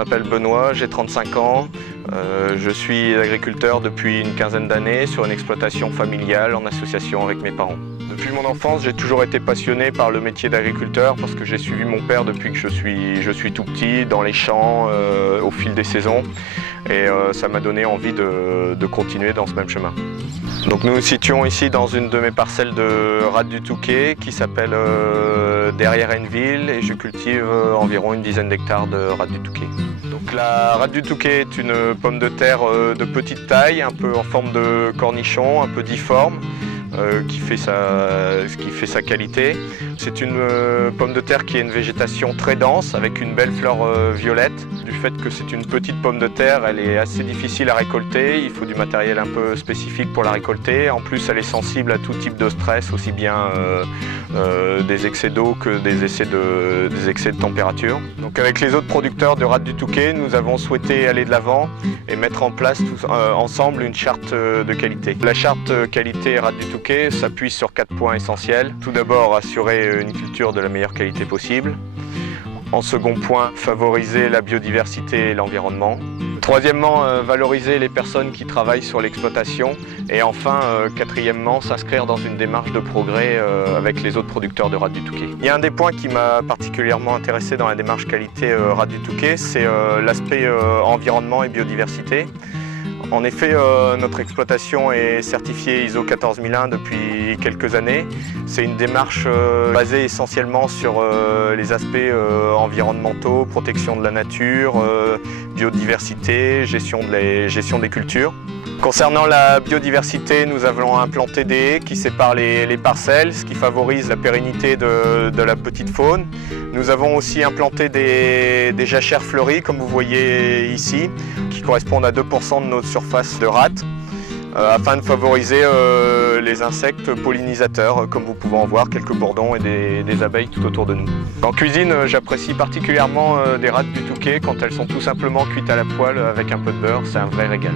m'appelle Benoît, j'ai 35 ans. Je suis agriculteur depuis une quinzaine d'années sur une exploitation familiale en association avec mes parents. Depuis mon enfance, j'ai toujours été passionné par le métier d'agriculteur parce que j'ai suivi mon père depuis que je suis tout petit, dans les champs, au fil des saisons. Et ça m'a donné envie de continuer dans ce même chemin. Donc nous nous situons ici dans une de mes parcelles de rate du Touquet qui s'appelle derrière Henneville et je cultive environ une dizaine d'hectares de rate du Touquet. Donc la rate du Touquet est une pomme de terre de petite taille, un peu en forme de cornichon, un peu difforme. Qui fait sa qualité. C'est une pomme de terre qui a une végétation très dense avec une belle fleur violette. Du fait que c'est une petite pomme de terre, elle est assez difficile à récolter. Il faut du matériel un peu spécifique pour la récolter. En plus, elle est sensible à tout type de stress, aussi bien des excès d'eau que des excès de température. Donc avec les autres producteurs de rate du Touquet, nous avons souhaité aller de l'avant et mettre en place ensemble une charte de qualité. La charte qualité rate du Touquet s'appuie sur 4 points essentiels. Tout d'abord, assurer une culture de la meilleure qualité possible. En second point, favoriser la biodiversité et l'environnement. Troisièmement, valoriser les personnes qui travaillent sur l'exploitation. Et enfin, quatrièmement, s'inscrire dans une démarche de progrès avec les autres producteurs de rate du Touquet. Il y a un des points qui m'a particulièrement intéressé dans la démarche qualité rate du Touquet, c'est l'aspect environnement et biodiversité. En effet, notre exploitation est certifiée ISO 14001 depuis quelques années. C'est une démarche basée essentiellement sur les aspects environnementaux, protection de la nature, biodiversité, gestion des cultures. Concernant la biodiversité, nous avons implanté des haies qui séparent les parcelles, ce qui favorise la pérennité de la petite faune. Nous avons aussi implanté des jachères fleuries, comme vous voyez ici, qui correspondent à 2% de notre surface de rate, afin de favoriser les insectes pollinisateurs, comme vous pouvez en voir, quelques bourdons et des abeilles tout autour de nous. En cuisine, j'apprécie particulièrement des rates du Touquet quand elles sont tout simplement cuites à la poêle avec un peu de beurre, c'est un vrai régal.